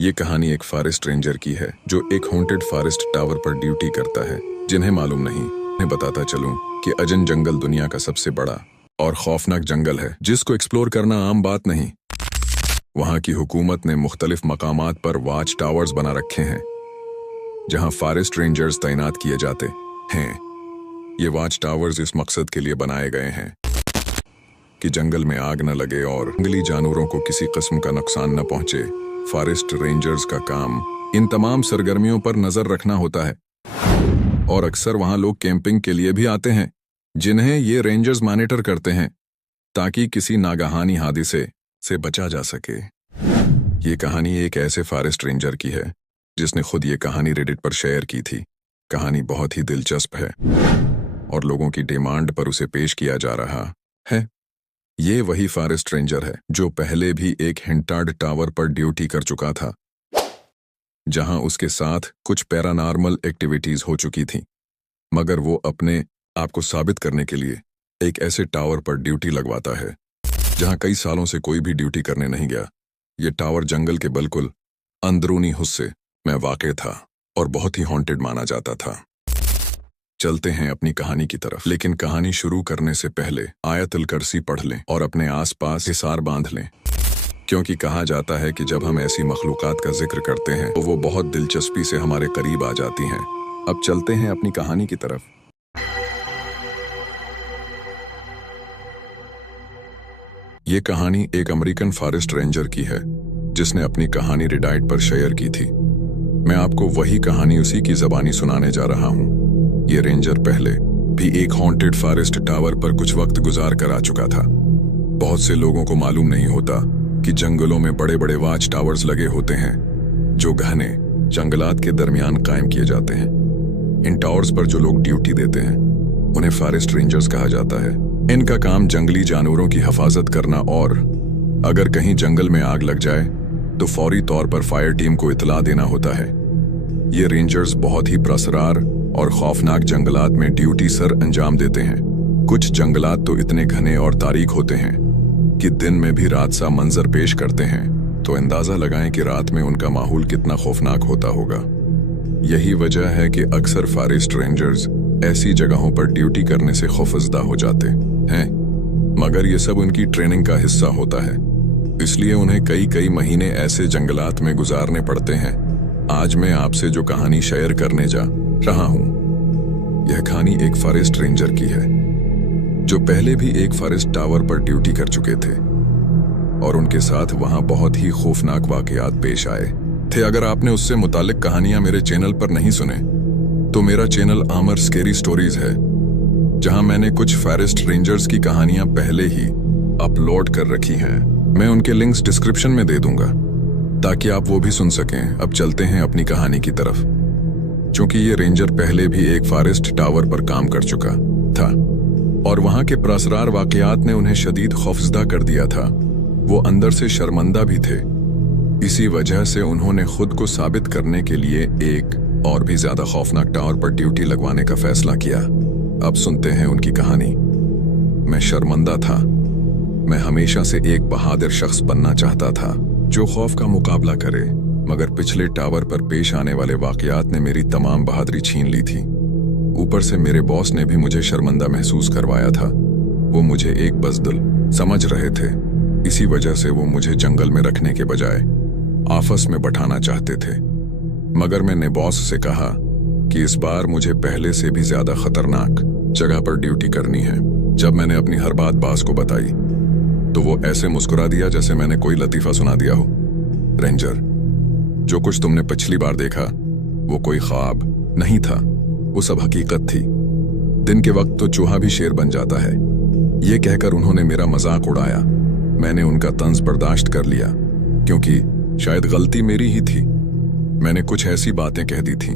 ये कहानी एक फॉरेस्ट रेंजर की है जो एक हॉन्टेड फॉरेस्ट टावर पर ड्यूटी करता है। जिन्हें मालूम नहीं, उन्हें बताता चलूं कि अजन जंगल दुनिया का सबसे बड़ा और खौफनाक जंगल है जिसको एक्सप्लोर करना आम बात नहीं। वहां की हुकूमत ने मुख्तलिफ मकामात पर वॉच टावर्स बना रखे हैं जहां फॉरेस्ट रेंजर्स तैनात किए जाते हैं। ये वॉच टावर्स इस मकसद के लिए बनाए गए हैं कि जंगल में आग न लगे और जंगली जानवरों को किसी किस्म का नुकसान न पहुंचे। फॉरेस्ट रेंजर्स का काम इन तमाम सरगर्मियों पर नजर रखना होता है और अक्सर वहां लोग कैंपिंग के लिए भी आते हैं जिन्हें ये रेंजर्स मॉनिटर करते हैं ताकि किसी नागहानी हादसे से बचा जा सके। ये कहानी एक ऐसे फॉरेस्ट रेंजर की है जिसने खुद ये कहानी रेडिट पर शेयर की थी। कहानी बहुत ही दिलचस्प है और लोगों की डिमांड पर उसे पेश किया जा रहा है। ये वही फॉरेस्ट रेंजर है जो पहले भी एक हिंटार्ड टावर पर ड्यूटी कर चुका था जहां उसके साथ कुछ पैरानॉर्मल एक्टिविटीज हो चुकी थी, मगर वो अपने आप को साबित करने के लिए एक ऐसे टावर पर ड्यूटी लगवाता है जहां कई सालों से कोई भी ड्यूटी करने नहीं गया। ये टावर जंगल के बिल्कुल अंदरूनी हिस्से में वाक़ था और बहुत ही हॉन्टेड माना जाता था। चलते हैं अपनी कहानी की तरफ, लेकिन कहानी शुरू करने से पहले आयतुल कुर्सी पढ़ लें और अपने आसपास हिसार बांध लें, क्योंकि कहा जाता है कि जब हम ऐसी मखलूकात का जिक्र करते हैं तो वो बहुत दिलचस्पी से हमारे करीब आ जाती हैं। अब चलते हैं अपनी कहानी की तरफ। ये कहानी एक अमेरिकन फॉरेस्ट रेंजर की है जिसने अपनी कहानी रेडिट पर शेयर की थी। मैं आपको वही कहानी उसी की ज़बानी सुनाने जा रहा हूँ। ये रेंजर पहले भी एक हॉन्टेड फॉरेस्ट टावर पर कुछ वक्त गुजार कर आ चुका था। बहुत से लोगों को मालूम नहीं होता कि जंगलों में बड़े बड़े वॉच टावर्स लगे होते हैं जो घने जंगलात के दरमियान कायम किए जाते हैं। इन टावर्स पर जो लोग ड्यूटी देते हैं उन्हें फॉरेस्ट रेंजर्स कहा जाता है। इनका काम जंगली जानवरों की हिफाजत करना और अगर कहीं जंगल में आग लग जाए तो फौरी तौर पर फायर टीम को इतला देना होता है। ये रेंजर्स बहुत ही प्रसरार और खौफनाक जंगलात में ड्यूटी सर अंजाम देते हैं। कुछ जंगलात तो इतने घने और तारीक होते हैं कि दिन में भी रात सा मंजर पेश करते हैं, तो अंदाजा लगाएं कि रात में उनका माहौल कितना खौफनाक होता होगा। यही वजह है कि अक्सर फॉरेस्ट रेंजर्स ऐसी जगहों पर ड्यूटी करने से खौफजदा हो जाते हैं, मगर ये सब उनकी ट्रेनिंग का हिस्सा होता है, इसलिए उन्हें कई महीने ऐसे जंगलात में गुजारने पड़ते हैं। आज मैं आपसे जो कहानी शेयर करने जा रहा हूं, यह कहानी एक फॉरेस्ट रेंजर की है जो पहले भी एक फॉरेस्ट टावर पर ड्यूटी कर चुके थे और उनके साथ वहां बहुत ही खौफनाक वाकयात पेश आए थे। अगर आपने उससे मुतालिक कहानियां मेरे चैनल पर नहीं सुने तो मेरा चैनल आमर स्केरी स्टोरीज है, जहां मैंने कुछ फॉरेस्ट रेंजर्स की कहानियां पहले ही अपलोड कर रखी हैं। मैं उनके लिंक्स डिस्क्रिप्शन में दे दूंगा ताकि आप वो भी सुन सकें। अब चलते हैं अपनी कहानी की तरफ। चूंकि ये रेंजर पहले भी एक फॉरेस्ट टावर पर काम कर चुका था और वहां के प्रसरार वाकयात ने उन्हें शदीद खौफजदा कर दिया था, वो अंदर से शर्मिंदा भी थे। इसी वजह से उन्होंने खुद को साबित करने के लिए एक और भी ज्यादा खौफनाक टावर पर ड्यूटी लगवाने का फैसला किया। अब सुनते हैं उनकी कहानी। मैं शर्मिंदा था। मैं हमेशा से एक बहादुर शख्स बनना चाहता था जो खौफ का मुकाबला करे, मगर पिछले टावर पर पेश आने वाले वाकयात ने मेरी तमाम बहादुरी छीन ली थी। ऊपर से मेरे बॉस ने भी मुझे शर्मिंदा महसूस करवाया था। वो मुझे एक बज़दुल समझ रहे थे, इसी वजह से वो मुझे जंगल में रखने के बजाय ऑफिस में बैठाना चाहते थे। मगर मैंने बॉस से कहा कि इस बार मुझे पहले से भी ज्यादा खतरनाक जगह पर ड्यूटी करनी है। जब मैंने अपनी हर बात बॉस को बताई तो वो ऐसे मुस्कुरा दिया जैसे मैंने कोई लतीफा सुना दिया हो। रेंजर, जो कुछ तुमने पिछली बार देखा वो कोई ख्वाब नहीं था, वो सब हकीकत थी। दिन के वक्त तो चूहा भी शेर बन जाता है। ये कहकर उन्होंने मेरा मजाक उड़ाया। मैंने उनका तंज बर्दाश्त कर लिया क्योंकि शायद गलती मेरी ही थी। मैंने कुछ ऐसी बातें कह दी थी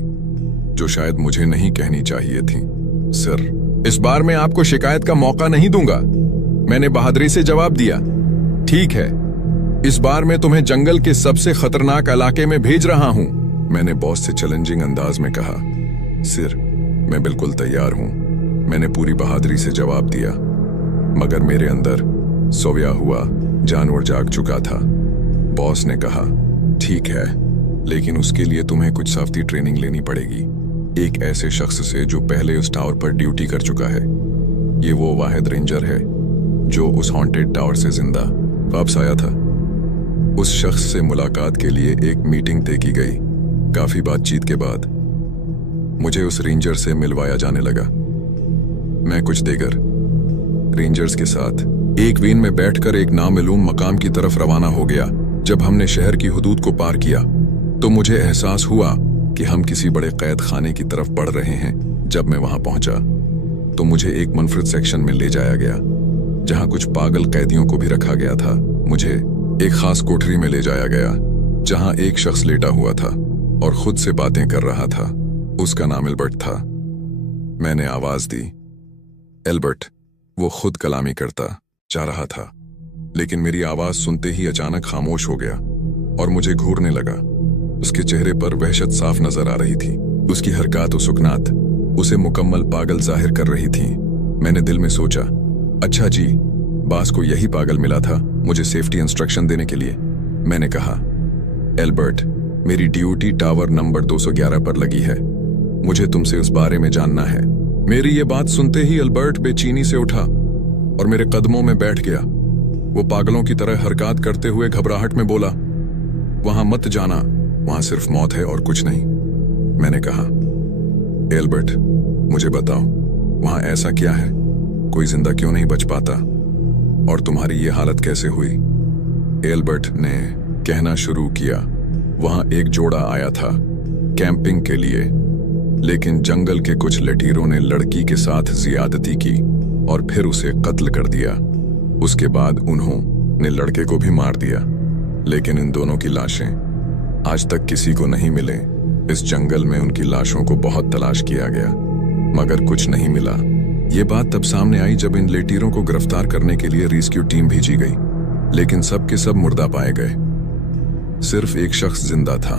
जो शायद मुझे नहीं कहनी चाहिए थी। सर, इस बार मैं आपको शिकायत का मौका नहीं दूंगा, मैंने बहादुरी से जवाब दिया। ठीक है, इस बार मैं तुम्हें जंगल के सबसे खतरनाक इलाके में भेज रहा हूं, मैंने बॉस से चैलेंजिंग अंदाज में कहा। सर, मैं बिल्कुल तैयार हूं, मैंने पूरी बहादुरी से जवाब दिया, मगर मेरे अंदर सोया हुआ जानवर जाग चुका था। बॉस ने कहा, ठीक है, लेकिन उसके लिए तुम्हें कुछ सख्ती ट्रेनिंग लेनी पड़ेगी, एक ऐसे शख्स से जो पहले उस टावर पर ड्यूटी कर चुका है। ये वो वाहिद रेंजर है जो उस हॉन्टेड टावर से जिंदा वापस आया था। उस शख्स से मुलाकात के लिए एक मीटिंग तय की गई। काफी बातचीत के बाद मुझे उस रेंजर से मिलवाया जाने लगा। मैं कुछ देर रेंजर्स के साथ एक वेन में बैठकर एक नामालूम मकाम की तरफ रवाना हो गया। जब हमने शहर की हुदूद को पार किया तो मुझे एहसास हुआ कि हम किसी बड़े कैद खाने की तरफ बढ़ रहे हैं। जब मैं वहां पहुंचा तो मुझे एक मुनफरिद सेक्शन में ले जाया गया जहां कुछ पागल कैदियों को भी रखा गया था। मुझे एक खास कोठरी में ले जाया गया जहां एक शख्स लेटा हुआ था और खुद से बातें कर रहा था। उसका नाम एल्बर्ट था। मैंने आवाज दी, एल्बर्ट। वो खुद कलामी करता जा रहा था, लेकिन मेरी आवाज सुनते ही अचानक खामोश हो गया और मुझे घूरने लगा। उसके चेहरे पर वहशत साफ नजर आ रही थी। उसकी हरकत और सुकनात उसे मुकम्मल पागल जाहिर कर रही थी। मैंने दिल में सोचा, अच्छा जी, बास को यही पागल मिला था मुझे सेफ्टी इंस्ट्रक्शन देने के लिए। मैंने कहा, एल्बर्ट, मेरी ड्यूटी टावर नंबर 211 पर लगी है। मुझे तुमसे उस बारे में जानना है। मेरी ये बात सुनते ही एल्बर्ट बेचैनी से उठा और मेरे कदमों में बैठ गया। वो पागलों की तरह हरकत करते हुए घबराहट में बोला, वहां मत जाना, वहां सिर्फ मौत है और कुछ नहीं। मैंने कहा, एल्बर्ट, मुझे बताओ, वहां ऐसा क्या है? कोई जिंदा क्यों नहीं बच पाता? और तुम्हारी ये हालत कैसे हुई? एल्बर्ट ने कहना शुरू किया, वहां एक जोड़ा आया था कैंपिंग के लिए, लेकिन जंगल के कुछ लठीरों ने लड़की के साथ जियादती की और फिर उसे कत्ल कर दिया। उसके बाद उन्होंने लड़के को भी मार दिया, लेकिन इन दोनों की लाशें आज तक किसी को नहीं मिले। इस जंगल में उनकी लाशों को बहुत तलाश किया गया, मगर कुछ नहीं मिला। ये बात तब सामने आई जब इन लठीरों को गिरफ्तार करने के लिए रेस्क्यू टीम भेजी गई, लेकिन सब के सब मुर्दा पाए गए। सिर्फ एक शख्स जिंदा था,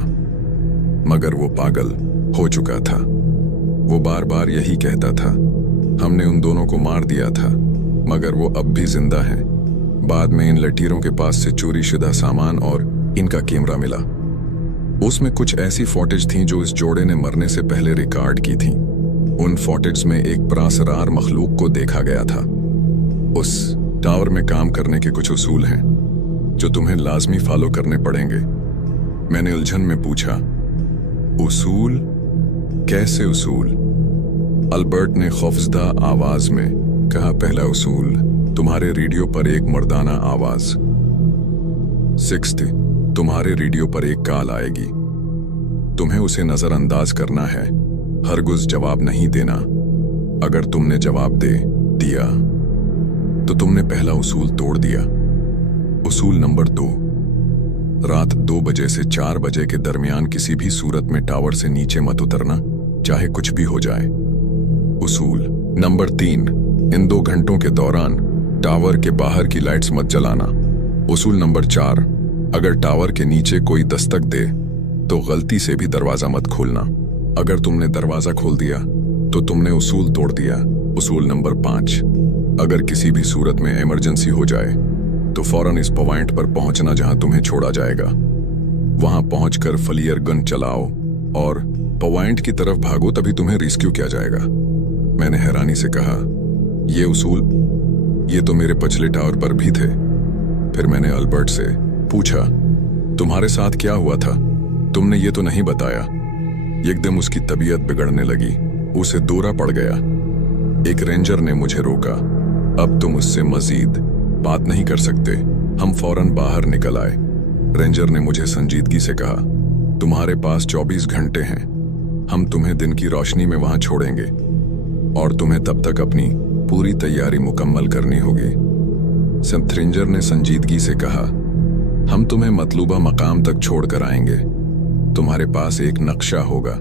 मगर वो पागल हो चुका था। वो बार बार यही कहता था, हमने उन दोनों को मार दिया था, मगर वो अब भी जिंदा है। बाद में इन लठीरों के पास से चोरी शुदा सामान और इनका कैमरा मिला। उसमें कुछ ऐसी फुटेज थी जो इस जोड़े ने मरने से पहले रिकॉर्ड की थी। उन फुटेज में एक बरासरार मखलूक को देखा गया था। उस टावर में काम करने के कुछ उसूल हैं जो तुम्हें लाजमी फॉलो करने पड़ेंगे। मैंने उलझन में पूछा, उसूल? कैसे उसूल? अल्बर्ट ने खौफजदा आवाज में कहा, पहला उसूल, तुम्हारे रेडियो पर एक मर्दाना आवाज। 6th, तुम्हारे रेडियो पर एक कॉल आएगी, तुम्हें उसे नजरअंदाज करना है, हरगिज़ जवाब नहीं देना। अगर तुमने जवाब दे दिया तो तुमने पहला उसूल तोड़ दिया। उसूल नंबर 2, रात 2 बजे से 4 बजे के दरमियान किसी भी सूरत में टावर से नीचे मत उतरना, चाहे कुछ भी हो जाए। उसूल नंबर 3, इन 2 घंटों के दौरान टावर के बाहर की लाइट्स मत जलाना। उसूल नंबर 4, अगर टावर के नीचे कोई दस्तक दे तो गलती से भी दरवाजा मत खोलना। अगर तुमने दरवाजा खोल दिया तो तुमने उसूल तोड़ दिया। उसूल नंबर 5, अगर किसी भी सूरत में इमरजेंसी हो जाए तो फौरन इस पॉइंट पर पहुंचना जहां तुम्हें छोड़ा जाएगा। वहां पहुंचकर फ्लियर गन चलाओ और पॉइंट की तरफ भागो, तभी तुम्हें रेस्क्यू किया जाएगा। मैंने हैरानी से कहा, ये उसूल, ये तो मेरे पिछले टावर पर भी थे। फिर मैंने अल्बर्ट से पूछा, तुम्हारे साथ क्या हुआ था? तुमने ये तो नहीं बताया। एकदम उसकी तबीयत बिगड़ने लगी, उसे दौरा पड़ गया। एक रेंजर ने मुझे रोका, अब तुम उससे मजीद बात नहीं कर सकते। हम फौरन बाहर निकल आए। रेंजर ने मुझे संजीदगी से कहा, तुम्हारे पास 24 घंटे हैं, हम तुम्हें दिन की रोशनी में वहां छोड़ेंगे और तुम्हें तब तक अपनी पूरी तैयारी मुकम्मल करनी होगी। रेंजर ने संजीदगी से कहा, हम तुम्हें मतलूबा मकाम तक छोड़कर आएंगे। तुम्हारे पास एक नक्शा होगा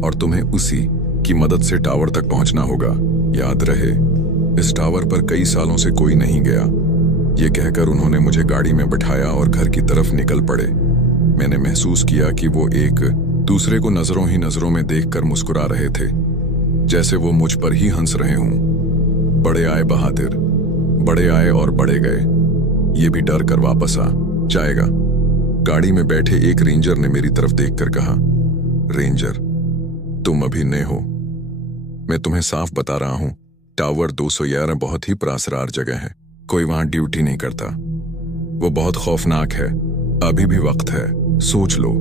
और तुम्हें उसी की मदद से टावर तक पहुंचना होगा। याद रहे, इस टावर पर कई सालों से कोई नहीं गया। ये कहकर उन्होंने मुझे गाड़ी में बिठाया और घर की तरफ निकल पड़े। मैंने महसूस किया कि वो एक दूसरे को नजरों ही नजरों में देखकर मुस्कुरा रहे थे, जैसे वो मुझ पर ही हंस रहे हों। बड़े आए बहादुर, बड़े आए और बड़े गए। ये भी डर कर वापस आ जाएगा। गाड़ी में बैठे एक रेंजर ने मेरी तरफ देखकर कहा, रेंजर, तुम अभी नए हो। मैं तुम्हें साफ बता रहा हूं, टावर 211 बहुत ही प्रासरार जगह है। कोई वहां ड्यूटी नहीं करता। वो बहुत खौफनाक है। अभी भी वक्त है, सोच लो।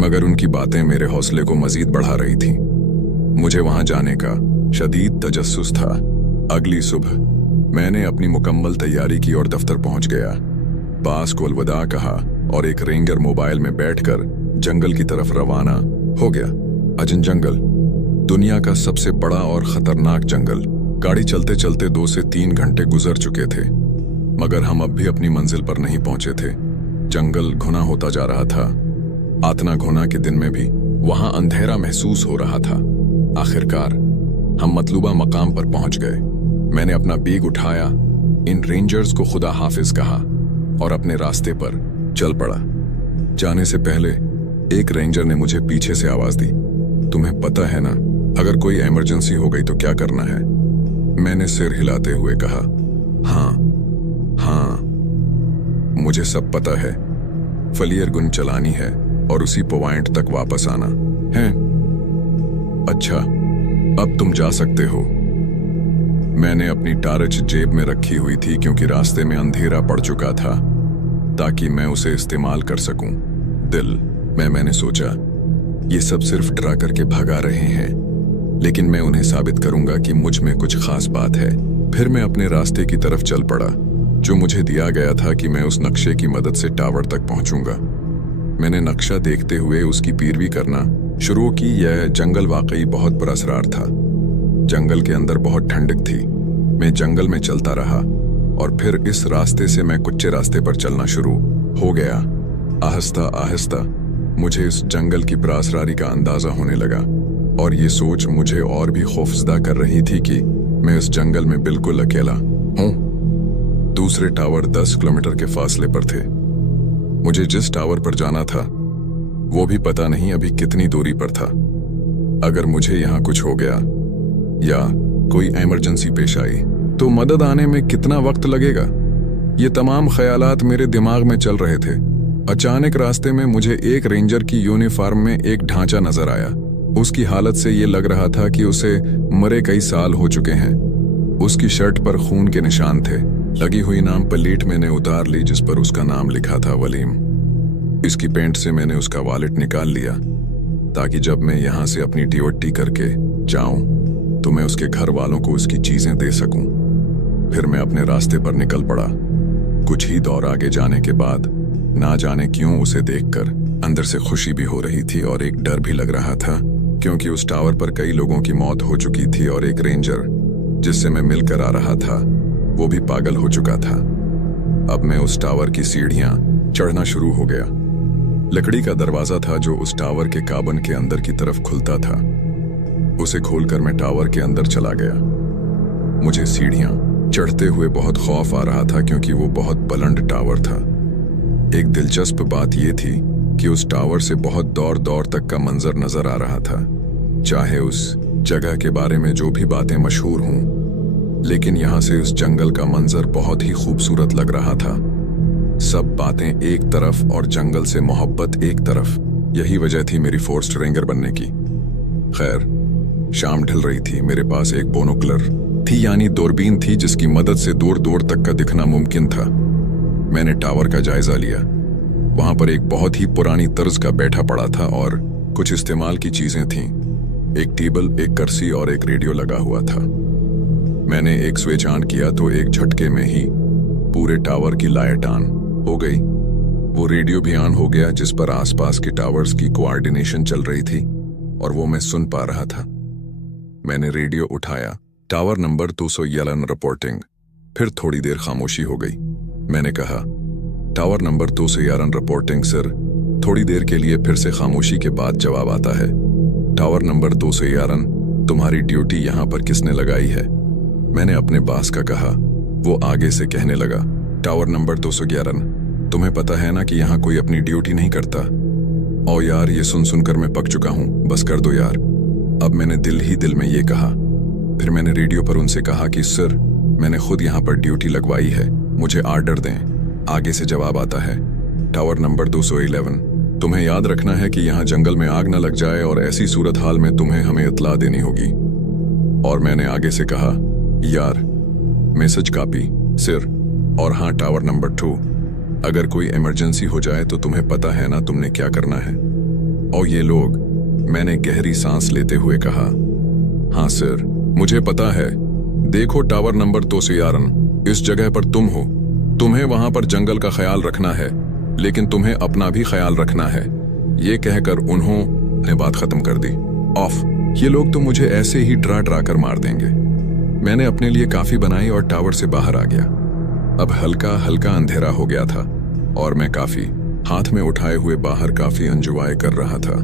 मगर उनकी बातें मेरे हौसले को मजीद बढ़ा रही थी। मुझे वहां जाने का शदीद तजस्सुस था। अगली सुबह मैंने अपनी मुकम्मल तैयारी की और दफ्तर पहुंच गया। बास को अलविदा कहा और एक रेंजर मोबाइल में बैठकर जंगल की तरफ रवाना हो गया। अजन जंगल, दुनिया का सबसे बड़ा और खतरनाक जंगल। गाड़ी चलते चलते 2 से 3 घंटे गुजर चुके थे, मगर हम अब भी अपनी मंजिल पर नहीं पहुंचे थे। जंगल घुना होता जा रहा था। आतना घुना के दिन में भी वहां अंधेरा महसूस हो रहा था। आखिरकार हम मतलूबा मकाम पर पहुंच गए। मैंने अपना बैग उठाया, इन रेंजर्स को खुदा हाफिज कहा और अपने रास्ते पर चल पड़ा। जाने से पहले एक रेंजर ने मुझे पीछे से आवाज दी, तुम्हें पता है ना, अगर कोई इमरजेंसी हो गई तो क्या करना है? मैंने सिर हिलाते हुए कहा, हाँ, मुझे सब पता है। फलियर गुन चलानी है और उसी पॉइंट तक वापस आना है। अच्छा, अब तुम जा सकते हो। मैंने अपनी टार्च जेब में रखी हुई थी क्योंकि रास्ते में अंधेरा पड़ चुका था, ताकि मैं उसे इस्तेमाल कर सकूं। दिल में मैंने सोचा, ये सब सिर्फ डरा करके भगा रहे हैं, लेकिन मैं उन्हें साबित करूंगा कि मुझ में कुछ खास बात है। फिर मैं अपने रास्ते की तरफ चल पड़ा, जो मुझे दिया गया था कि मैं उस नक्शे की मदद से टावर तक पहुंचूंगा। मैंने नक्शा देखते हुए उसकी पैरवी करना शुरू की। यह जंगल वाकई बहुत पुरअसरार था। जंगल के अंदर बहुत ठंडक थी। मैं जंगल में चलता रहा और फिर इस रास्ते से मैं कुच्चे रास्ते पर चलना शुरू हो गया। आहिस्ता आहिस्ता मुझे इस जंगल की प्रासरारी का अंदाजा होने लगा और ये सोच मुझे और भी खौफजदा कर रही थी कि मैं इस जंगल में बिल्कुल अकेला हूं। दूसरे टावर 10 किलोमीटर के फासले पर थे। मुझे जिस टावर पर जाना था वो भी पता नहीं अभी कितनी दूरी पर था। अगर मुझे यहां कुछ हो गया या कोई इमरजेंसी पेश आई तो मदद आने में कितना वक्त लगेगा? ये तमाम ख्यालात मेरे दिमाग में चल रहे थे। अचानक रास्ते में मुझे एक रेंजर की यूनिफॉर्म में एक ढांचा नजर आया। उसकी हालत से ये लग रहा था कि उसे मरे कई साल हो चुके हैं। उसकी शर्ट पर खून के निशान थे। लगी हुई नाम प्लेट मैंने उतार ली जिस पर उसका नाम लिखा था, वलीम। इसकी पेंट से मैंने उसका वॉलेट निकाल लिया ताकि जब मैं यहां से अपनी ड्यूटी करके जाऊं तो मैं उसके घर वालों को उसकी चीजें दे सकूं। फिर मैं अपने रास्ते पर निकल पड़ा। कुछ ही दौर आगे जाने के बाद ना जाने क्यों उसे देखकर अंदर से खुशी भी हो रही थी और एक डर भी लग रहा था, क्योंकि उस टावर पर कई लोगों की मौत हो चुकी थी और एक रेंजर जिससे मैं मिलकर आ रहा था वो भी पागल हो चुका था। अब मैं उस टावर की सीढ़ियां चढ़ना शुरू हो गया। लकड़ी का दरवाजा था जो उस टावर के काबन के अंदर की तरफ खुलता था। उसे खोलकर मैं टावर के अंदर चला गया। मुझे सीढ़ियां चढ़ते हुए बहुत खौफ आ रहा था क्योंकि वो बहुत बुलंद टावर था। एक दिलचस्प बात यह थी कि उस टावर से बहुत दूर दूर तक का मंजर नजर आ रहा था। चाहे उस जगह के बारे में जो भी बातें मशहूर हों, लेकिन यहां से उस जंगल का मंजर बहुत ही खूबसूरत लग रहा था। सब बातें एक तरफ और जंगल से मोहब्बत एक तरफ। यही वजह थी मेरी फोर्स्ड रेंजर बनने की। खैर, शाम ढल रही थी। मेरे पास एक बोनोकुलर थी, यानी दूरबीन थी जिसकी मदद से दूर दूर तक का दिखना मुमकिन था। मैंने टावर का जायजा लिया। वहां पर एक बहुत ही पुरानी तर्ज का बैठा पड़ा था और कुछ इस्तेमाल की चीजें थीं। एक टेबल, एक कुर्सी और एक रेडियो लगा हुआ था। मैंने एक स्विच ऑन किया तो एक झटके में ही पूरे टावर की लाइट ऑन हो गई। वो रेडियो भी ऑन हो गया जिस पर आसपास के टावर्स की कोऑर्डिनेशन चल रही थी और वो मैं सुन पा रहा था। मैंने रेडियो उठाया। Tower number 211 reporting. फिर थोड़ी देर खामोशी हो गई। मैंने कहा, टावर नंबर 211 रिपोर्टिंग सर। थोड़ी देर के लिए फिर से खामोशी के बाद जवाब आता है, टावर नंबर 211, तुम्हारी ड्यूटी यहां पर किसने लगाई है? मैंने अपने बास का कहा। वो आगे से कहने लगा, टावर नंबर 211, तुम्हें पता है ना कि यहां कोई अपनी ड्यूटी नहीं करता। ओ यार, ये सुन सुनकर मैं पक चुका हूं, बस कर दो यार। अब मैंने दिल ही दिल में ये कहा। फिर मैंने रेडियो पर उनसे कहा कि सर, मैंने खुद यहां पर ड्यूटी लगवाई है, मुझे ऑर्डर दें। आगे से जवाब आता है, टावर नंबर 211। तुम्हें याद रखना है कि यहाँ जंगल में आग न लग जाए और ऐसी सूरत हाल में तुम्हें हमें इत्तला देनी होगी। और मैंने आगे से कहा, यार मैसेज कॉपी सिर, और हाँ टावर नंबर 2, अगर कोई इमरजेंसी हो जाए तो तुम्हें पता है ना तुमने क्या करना है। और ये लोग, मैंने गहरी सांस लेते हुए कहा, हाँ सर मुझे पता है। देखो टावर नंबर 211, इस जगह पर तुम हो, तुम्हें वहां पर जंगल का ख्याल रखना है, लेकिन तुम्हें अपना भी ख्याल रखना है। ये कहकर उन्होंने बात खत्म कर दी। ऑफ। ये लोग तो मुझे ऐसे ही डरा डरा कर मार देंगे। मैंने अपने लिए काफी बनाई और टावर से बाहर आ गया। अब हल्का हल्का अंधेरा हो गया था और मैं काफी हाथ में उठाए हुए बाहर काफी एंजॉय कर रहा था।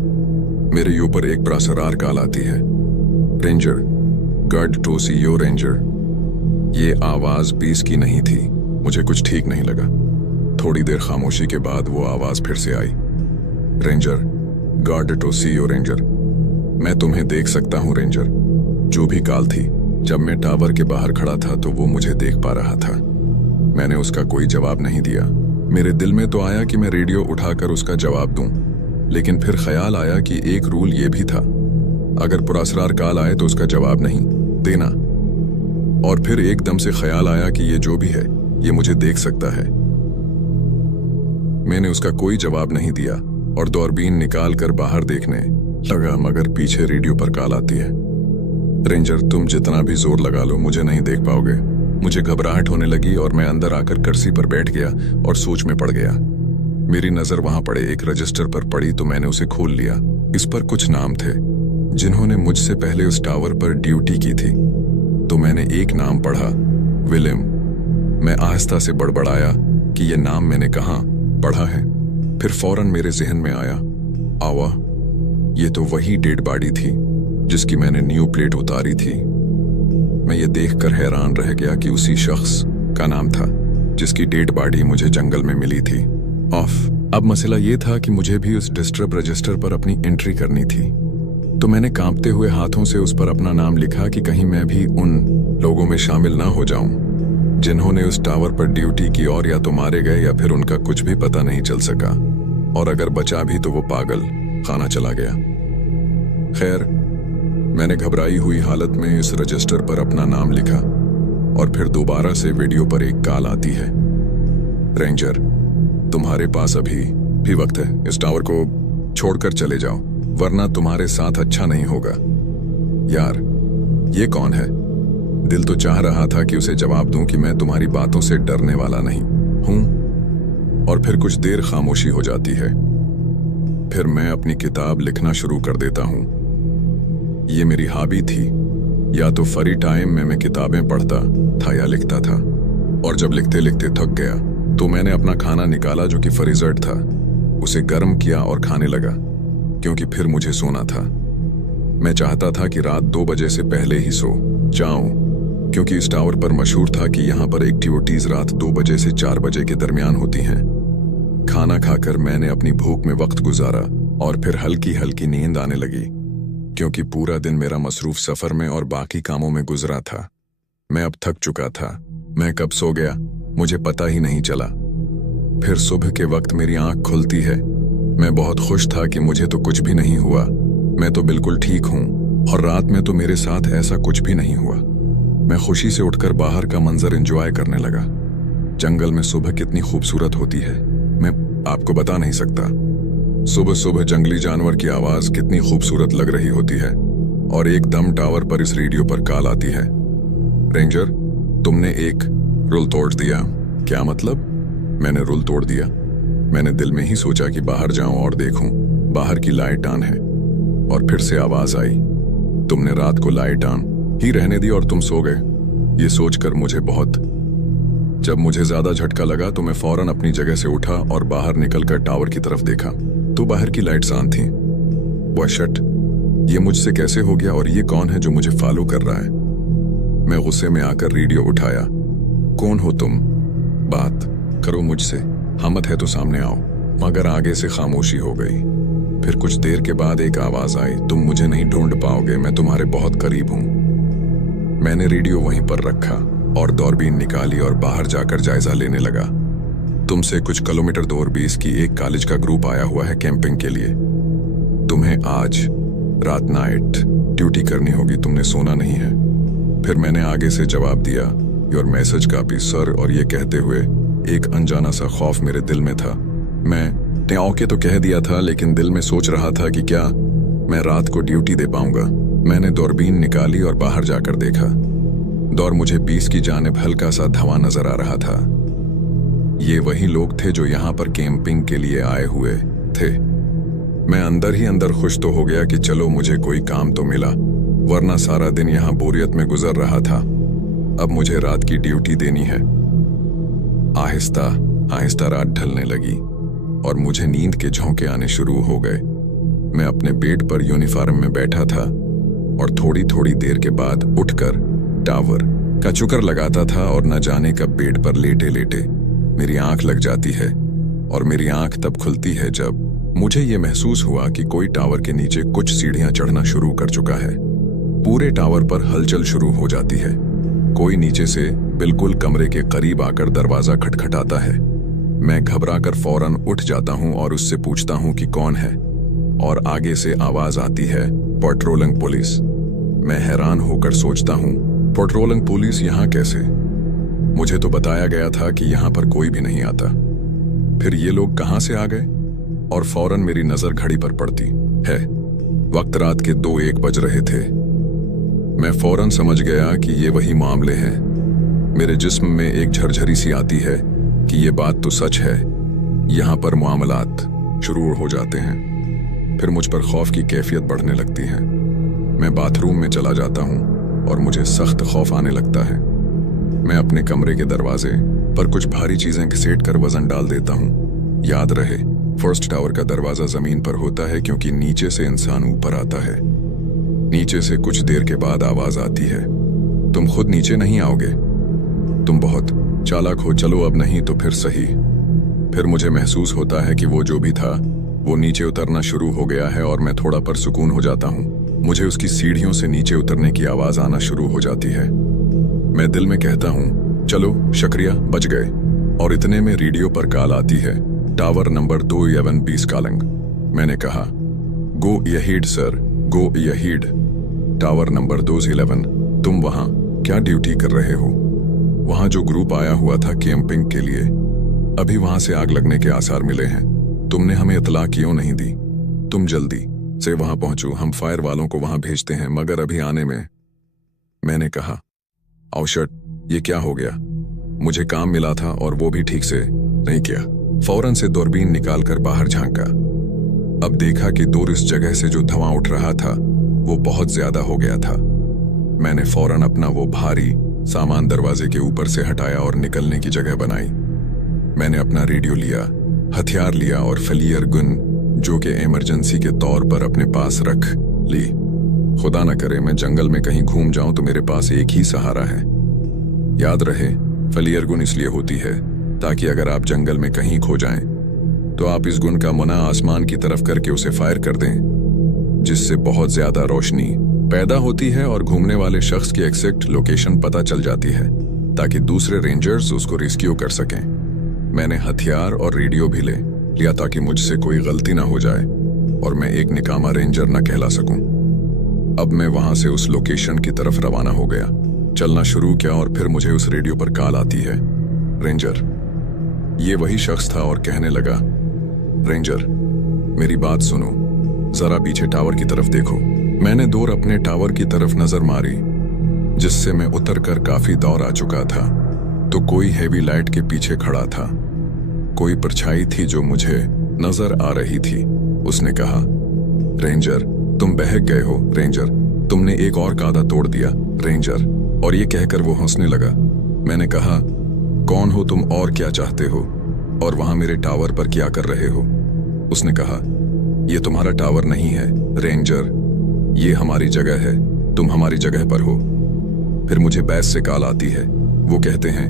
मेरे ऊपर एक ब्रासरार कॉल आती है, ranger guard to see your ranger. ये आवाज 20 की नहीं थी। मुझे कुछ ठीक नहीं लगा। थोड़ी देर खामोशी के बाद वो आवाज फिर से आई, ranger guard to see your ranger. मैं तुम्हें देख सकता हूं रेंजर। जो भी कॉल थी, जब मैं टावर के बाहर खड़ा था तो वो मुझे देख पा रहा था। मैंने उसका कोई जवाब नहीं दिया। मेरे दिल में तो आया कि मैं रेडियो उठाकर उसका जवाब दूं, लेकिन फिर ख्याल आया कि एक रूल ये भी था, अगर पुरासरार कॉल आए तो उसका जवाब नहीं देना। और फिर एकदम से ख्याल आया कि ये जो भी है ये मुझे देख सकता है। मैंने उसका कोई जवाब नहीं दिया और दूरबीन निकाल कर बाहर देखने लगा, मगर पीछे रेडियो पर कॉल आती है, रेंजर तुम जितना भी जोर लगा लो मुझे नहीं देख पाओगे। मुझे घबराहट होने लगी और मैं अंदर आकर कुर्सी पर बैठ गया और सोच में पड़ गया। मेरी नजर वहां पड़े एक रजिस्टर पर पड़ी तो मैंने उसे खोल लिया। इस पर कुछ नाम थे जिन्होंने मुझसे पहले उस टावर पर ड्यूटी की थी। तो मैंने एक नाम पढ़ा, विलियम। मैं आहिस्ता से बड़बड़ाया कि यह नाम मैंने कहाँ पढ़ा है। फिर फौरन मेरे जहन में आया, आवा, ये तो वही डेड बॉडी थी जिसकी मैंने न्यू प्लेट उतारी थी। मैं ये देखकर हैरान रह गया कि उसी शख्स का नाम था जिसकी डेड बॉडी मुझे जंगल में मिली थी। ऑफ। अब मसला ये था कि मुझे भी उस डिस्टर्ब रजिस्टर पर अपनी एंट्री करनी थी। तो मैंने कांपते हुए हाथों से उस पर अपना नाम लिखा कि कहीं मैं भी उन लोगों में शामिल ना हो जाऊं जिन्होंने उस टावर पर ड्यूटी की और या तो मारे गए या फिर उनका कुछ भी पता नहीं चल सका, और अगर बचा भी तो वो पागल खाना चला गया। खैर, मैंने घबराई हुई हालत में इस रजिस्टर पर अपना नाम लिखा और फिर दोबारा से वीडियो पर एक कॉल आती है, रेंजर तुम्हारे पास अभी भी वक्त है, इस टावर को छोड़कर चले जाओ वरना तुम्हारे साथ अच्छा नहीं होगा। यार ये कौन है? दिल तो चाह रहा था कि उसे जवाब दूं कि मैं तुम्हारी बातों से डरने वाला नहीं हूं। और फिर कुछ देर खामोशी हो जाती है। फिर मैं अपनी किताब लिखना शुरू कर देता हूं। ये मेरी हॉबी थी। या तो फ्री टाइम में मैं किताबें पढ़ता था या लिखता था, और जब लिखते लिखते थक गया तो मैंने अपना खाना निकाला जो कि फ्रीजर था, उसे गर्म किया और खाने लगा, क्योंकि फिर मुझे सोना था। मैं चाहता था कि रात 2 बजे से पहले ही सो जाऊं, क्योंकि इस टावर पर मशहूर था कि यहाँ पर एक्टिविटीज रात 2 बजे से 4 बजे के दरमियान होती हैं। खाना खाकर मैंने अपनी भूख में वक्त गुजारा और फिर हल्की हल्की नींद आने लगी, क्योंकि पूरा दिन मेरा मसरूफ सफर में और बाकी कामों में गुजरा था। मैं अब थक चुका था। मैं कब सो गया मुझे पता ही नहीं चला। फिर सुबह के वक्त मेरी आंख खुलती है। मैं बहुत खुश था कि मुझे तो कुछ भी नहीं हुआ, मैं तो बिल्कुल ठीक हूं, और रात में तो मेरे साथ ऐसा कुछ भी नहीं हुआ। मैं खुशी से उठकर बाहर का मंजर एंजॉय करने लगा। जंगल में सुबह कितनी खूबसूरत होती है मैं आपको बता नहीं सकता। सुबह सुबह जंगली जानवर की आवाज कितनी खूबसूरत लग रही होती है, और एकदम टावर पर इस रेडियो पर कॉल आती है, रेंजर तुमने एक रूल तोड़ दिया। क्या मतलब? मैंने रूल तोड़ दिया। मैंने दिल में ही सोचा कि बाहर जाऊं और देखूं। बाहर की लाइट ऑन है, और फिर से आवाज आई, तुमने रात को लाइट ऑन ही रहने दी और तुम सो गए। ये सोचकर जब मुझे ज्यादा झटका लगा तो मैं फौरन अपनी जगह से उठा और बाहर निकलकर टावर की तरफ देखा तो बाहर की लाइट्स ऑन थी। वो शट, ये मुझसे कैसे हो गया और ये कौन है जो मुझे फॉलो कर रहा है? मैं गुस्से में आकर रेडियो उठाया, कौन हो तुम? बात करो मुझसे, हिम्मत है तो सामने आओ। मगर आगे से खामोशी हो गई। फिर कुछ देर के बाद एक आवाज आई, तुम मुझे नहीं ढूंढ पाओगे, मैं तुम्हारे बहुत करीब हूं। मैंने रेडियो वहीं पर रखा और दूरबीन निकाली और बाहर जाकर जायजा लेने लगा। तुमसे कुछ किलोमीटर दूर 20 की एक कॉलेज का ग्रुप आया हुआ है कैंपिंग के लिए। तुम्हें आज रात नाइट ड्यूटी करनी होगी, तुमने सोना नहीं है। फिर मैंने आगे से जवाब दिया, योर मैसेज कॉपी सर, और ये कहते हुए एक अनजाना सा खौफ मेरे दिल में था। मैं ओके तो कह दिया था, लेकिन दिल में सोच रहा था कि क्या मैं रात को ड्यूटी दे पाऊंगा। मैंने दूरबीन निकाली और बाहर जाकर देखा। दौर मुझे 20 की जानिब हल्का सा धवां नजर आ रहा था। ये वही लोग थे जो यहां पर कैंपिंग के लिए आए हुए थे। मैं अंदर ही अंदर खुश तो हो गया कि चलो मुझे कोई काम तो मिला, वरना सारा दिन यहां बोरियत में गुजर रहा था। अब मुझे रात की ड्यूटी देनी है। आहिस्ता आहिस्ता रात ढलने लगी और मुझे नींद के झोंके आने शुरू हो गए। मैं अपने बेड पर यूनिफॉर्म में बैठा था और थोड़ी थोड़ी देर के बाद उठकर टावर का चुकर लगाता था और न जाने कब बेड पर लेटे लेटे मेरी आंख लग जाती है। और मेरी आंख तब खुलती है जब मुझे ये महसूस हुआ कि कोई टावर के नीचे कुछ सीढ़ियां चढ़ना शुरू कर चुका है। पूरे टावर पर हलचल शुरू हो जाती है। कोई नीचे से बिल्कुल कमरे के करीब आकर दरवाजा खटखटाता है। मैं घबराकर फौरन उठ जाता हूं और उससे पूछता हूं कि कौन है, और आगे से आवाज आती है, पेट्रोलिंग पुलिस। मैं हैरान होकर सोचता हूं, पेट्रोलिंग पुलिस यहां कैसे? मुझे तो बताया गया था कि यहां पर कोई भी नहीं आता। फिर ये लोग कहां से आ गए? और फौरन मेरी नजर घड़ी पर पड़ती है। वक्त रात के 2-1 बज रहे थे। मैं फौरन समझ गया कि ये वही मामले हैं। मेरे जिस्म में एक झरझरी सी आती है कि ये बात तो सच है, यहां पर मामलात शुरू हो जाते हैं। फिर मुझ पर खौफ की कैफियत बढ़ने लगती है। मैं बाथरूम में चला जाता हूं और मुझे सख्त खौफ आने लगता है। मैं अपने कमरे के दरवाजे पर कुछ भारी चीजें घसीट कर वजन डाल देता हूं। याद रहे, फर्स्ट टावर का दरवाजा जमीन पर होता है क्योंकि नीचे से इंसान ऊपर आता है। नीचे से कुछ देर के बाद आवाज आती है, तुम खुद नीचे नहीं आओगे? तुम बहुत चालाक हो, चलो अब नहीं तो फिर सही। फिर मुझे महसूस होता है कि वो जो भी था वो नीचे उतरना शुरू हो गया है और मैं थोड़ा परसुकून हो जाता हूँ। मुझे उसकी सीढ़ियों से नीचे उतरने की आवाज आना शुरू हो जाती है। मैं दिल में कहता हूँ, चलो शुक्रिया, बच गए। और इतने में रेडियो पर कॉल आती है, टावर नंबर 211 20 कॉलिंग। मैंने कहा, गो यहीड सर, गो यहीड। टावर नंबर 211, तुम वहां क्या ड्यूटी कर रहे हो? वहां जो ग्रुप आया हुआ था कैंपिंग के लिए, अभी वहां से आग लगने के आसार मिले हैं। तुमने हमें इत्तला क्यों नहीं दी? तुम जल्दी से वहां पहुंचो, हम फायर वालों को वहां भेजते हैं, मगर अभी आने में। मैंने कहा, औशट, ये क्या हो गया? मुझे काम मिला था और वो भी ठीक से नहीं किया। फौरन से दूरबीन निकालकर बाहर झांका। अब देखा कि दूर इस जगह से जो धुआं उठ रहा था वो बहुत ज्यादा हो गया था। मैंने फौरन अपना वो भारी सामान दरवाजे के ऊपर से हटाया और निकलने की जगह बनाई। मैंने अपना रेडियो लिया, हथियार लिया और फेलियर गन, जो कि इमरजेंसी के तौर पर अपने पास रख ली। खुदा न करे मैं जंगल में कहीं घूम जाऊं तो मेरे पास एक ही सहारा है। याद रहे, फेलियर गन इसलिए होती है ताकि अगर आप जंगल में कहीं खो जाएं तो आप इस गुन का मुना आसमान की तरफ करके उसे फायर कर दें, जिससे बहुत ज्यादा रोशनी पैदा होती है और घूमने वाले शख्स की एग्जैक्ट लोकेशन पता चल जाती है ताकि दूसरे रेंजर्स उसको रेस्क्यू कर सकें। मैंने हथियार और रेडियो भी ले लिया ताकि मुझसे कोई गलती ना हो जाए और मैं एक निकामा रेंजर न कहला सकूं। अब मैं वहां से उस लोकेशन की तरफ रवाना हो गया, चलना शुरू किया और फिर मुझे उस रेडियो पर कॉल आती है, रेंजर। ये वही शख्स था और कहने लगा, रेंजर मेरी बात सुनो, जरा पीछे टावर की तरफ देखो। मैंने दूर अपने टावर की तरफ नजर मारी, जिससे मैं उतरकर काफी दूर आ चुका था, तो कोई हेवी लाइट के पीछे खड़ा था। कोई परछाई थी जो मुझे नजर आ रही थी। उसने कहा, रेंजर तुम बहक गए हो रेंजर, तुमने एक और कायदा तोड़ दिया रेंजर। और ये कहकर वो हंसने लगा। मैंने कहा, कौन हो तुम और क्या चाहते हो, और वहां मेरे टावर पर क्या कर रहे हो? उसने कहा, ये तुम्हारा टावर नहीं है रेंजर, ये हमारी जगह है, तुम हमारी जगह पर हो। फिर मुझे बैस से कॉल आती है। वो कहते हैं,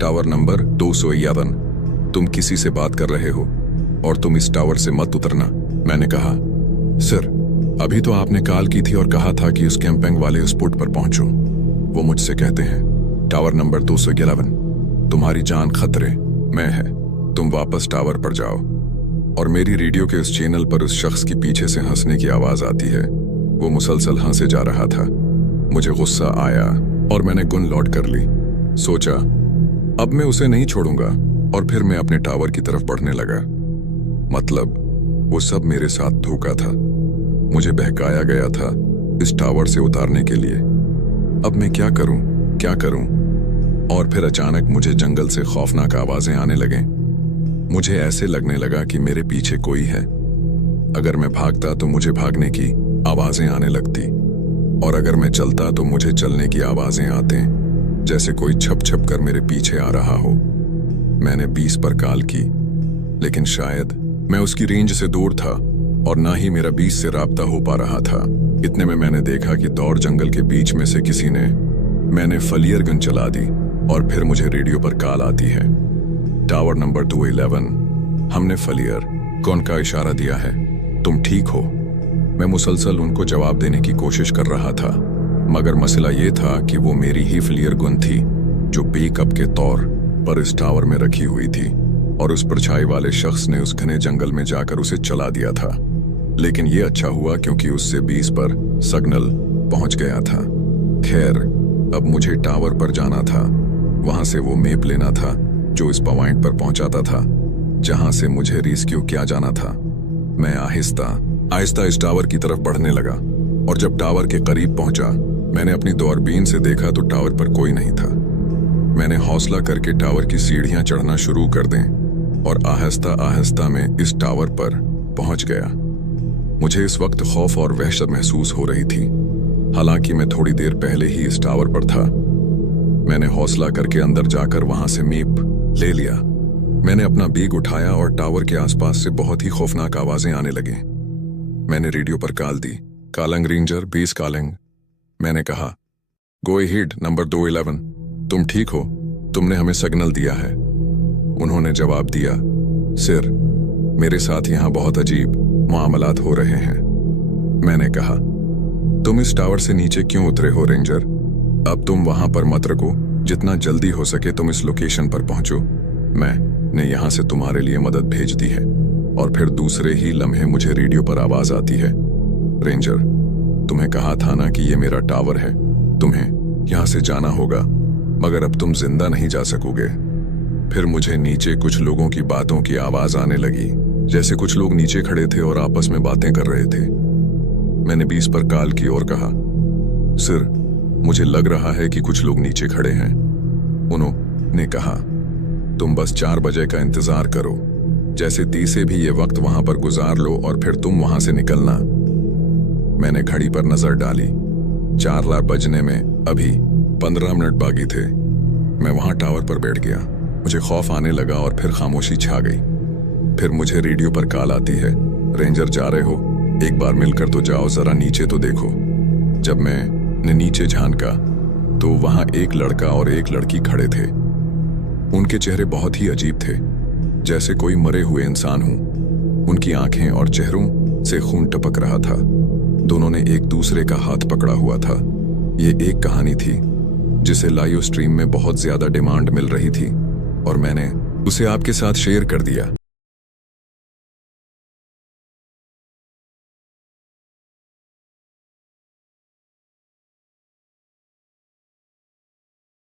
टावर नंबर 211, तुम किसी से बात कर रहे हो और तुम इस टावर से मत उतरना। मैंने कहा, सर अभी तो आपने कॉल की थी और कहा था कि उस कैंपिंग वाले स्पॉट पर पहुंचो। वो मुझसे कहते हैं, टावर नंबर 211, तुम्हारी जान खतरे में है, तुम वापस टावर पर जाओ। और मेरी रेडियो के उस चैनल पर उस शख्स की पीछे से हंसने की आवाज आती है। वो मुसलसल हंसे जा रहा था। मुझे गुस्सा आया और मैंने गुन लौट कर ली। सोचा अब मैं उसे नहीं छोड़ूंगा, और फिर मैं अपने टावर की तरफ बढ़ने लगा। मतलब वो सब मेरे साथ धोखा था। मुझे बहकाया गया था इस टावर से उतारने के लिए। अब मैं क्या करूं, क्या करूं? और फिर अचानक मुझे जंगल से खौफनाक आवाजें आने लगे। मुझे ऐसे लगने लगा कि मेरे पीछे कोई है। अगर मैं भागता तो मुझे भागने की आवाजें आने लगती, और अगर मैं चलता तो मुझे चलने की आवाजें आते, जैसे कोई छप छप कर मेरे पीछे आ रहा हो। मैंने 20 पर कॉल की, लेकिन शायद मैं उसकी रेंज से दूर था और ना ही मेरा 20 से राब्ता हो पा रहा था। इतने में मैंने देखा कि दौड़ जंगल के बीच में से किसी ने मैंने फलियर गन चला दी, और फिर मुझे रेडियो पर कॉल आती है। टावर नंबर 211, हमने फलियर कौन का इशारा दिया है, तुम ठीक हो? मैं मुसलसल उनको जवाब देने की कोशिश कर रहा था, मगर मसला ये था कि वो मेरी ही फलियर गन थी जो बैकअप के तौर पर इस टावर में रखी हुई थी, और उस परछाई वाले शख्स ने उस घने जंगल में जाकर उसे चला दिया था। लेकिन ये अच्छा हुआ क्योंकि उससे 20 पर सिग्नल पहुंच गया था। खैर, अब मुझे टावर पर जाना था। वहां से वो मैप लेना था जो इस पॉइंट पर पहुंचाता था जहां से मुझे रेस्क्यू किया जाना था। मैं आहिस्ता आहिस्ता इस टावर की तरफ बढ़ने लगा, और जब टावर के करीब पहुंचा मैंने अपनी दूरबीन से देखा तो टावर पर कोई नहीं था। मैंने हौसला करके टावर की सीढ़ियां चढ़ना शुरू कर दें, और आहिस्ता आहिस्ता मैं इस टावर पर पहुंच गया। मुझे इस वक्त खौफ और वहशत महसूस हो रही थी, हालांकि मैं थोड़ी देर पहले ही इस टावर पर था। मैंने हौसला करके अंदर जाकर वहां से मैप ले लिया। मैंने अपना बैग उठाया और टावर के आसपास से बहुत ही खौफनाक आवाजें आने लगी। मैंने रेडियो पर कॉल दी, कालंग रेंजर, बेस कालंग। मैंने कहा, गो अहेड नंबर 211, तुम ठीक हो? तुमने हमें सिग्नल दिया है। उन्होंने जवाब दिया, सर, मेरे साथ यहां बहुत अजीब मामलात हो रहे हैं। मैंने कहा, तुम इस टावर से नीचे क्यों उतरे हो रेंजर? अब तुम वहां पर मत रुको, जितना जल्दी हो सके तुम इस लोकेशन पर पहुंचो। मैंने यहां से तुम्हारे लिए मदद भेज दी है। और फिर दूसरे ही लम्हे मुझे रेडियो पर आवाज आती है, रेंजर, तुम्हें कहा था ना कि ये मेरा टावर है, तुम्हें यहां से जाना होगा, मगर अब तुम जिंदा नहीं जा सकोगे। फिर मुझे नीचे कुछ लोगों की बातों की आवाज आने लगी, जैसे कुछ लोग नीचे खड़े थे और आपस में बातें कर रहे थे। मैंने 20 पर कॉल की और कहा, सर, मुझे लग रहा है कि कुछ लोग नीचे खड़े हैं। उन्होंने कहा, तुम बस 4 बजे का इंतजार करो, जैसे तीसे भी ये वक्त वहां पर गुजार लो और फिर तुम वहां से निकलना। मैंने घड़ी पर नजर डाली, 4 बजने में अभी 15 मिनट बाकी थे। मैं वहां टावर पर बैठ गया। मुझे खौफ आने लगा और फिर खामोशी छा गई। फिर मुझे रेडियो पर कॉल आती है, रेंजर जा रहे हो? एक बार मिलकर तो जाओ, जरा नीचे तो देखो। जब मैंने नीचे झांका तो वहां एक लड़का और एक लड़की खड़े थे। उनके चेहरे बहुत ही अजीब थे, जैसे कोई मरे हुए इंसान हो। उनकी आंखें और चेहरों से खून टपक रहा था। दोनों ने एक दूसरे का हाथ पकड़ा हुआ था। ये एक कहानी थी जिसे लाइव स्ट्रीम में बहुत ज्यादा डिमांड मिल रही थी, और मैंने उसे आपके साथ शेयर कर दिया।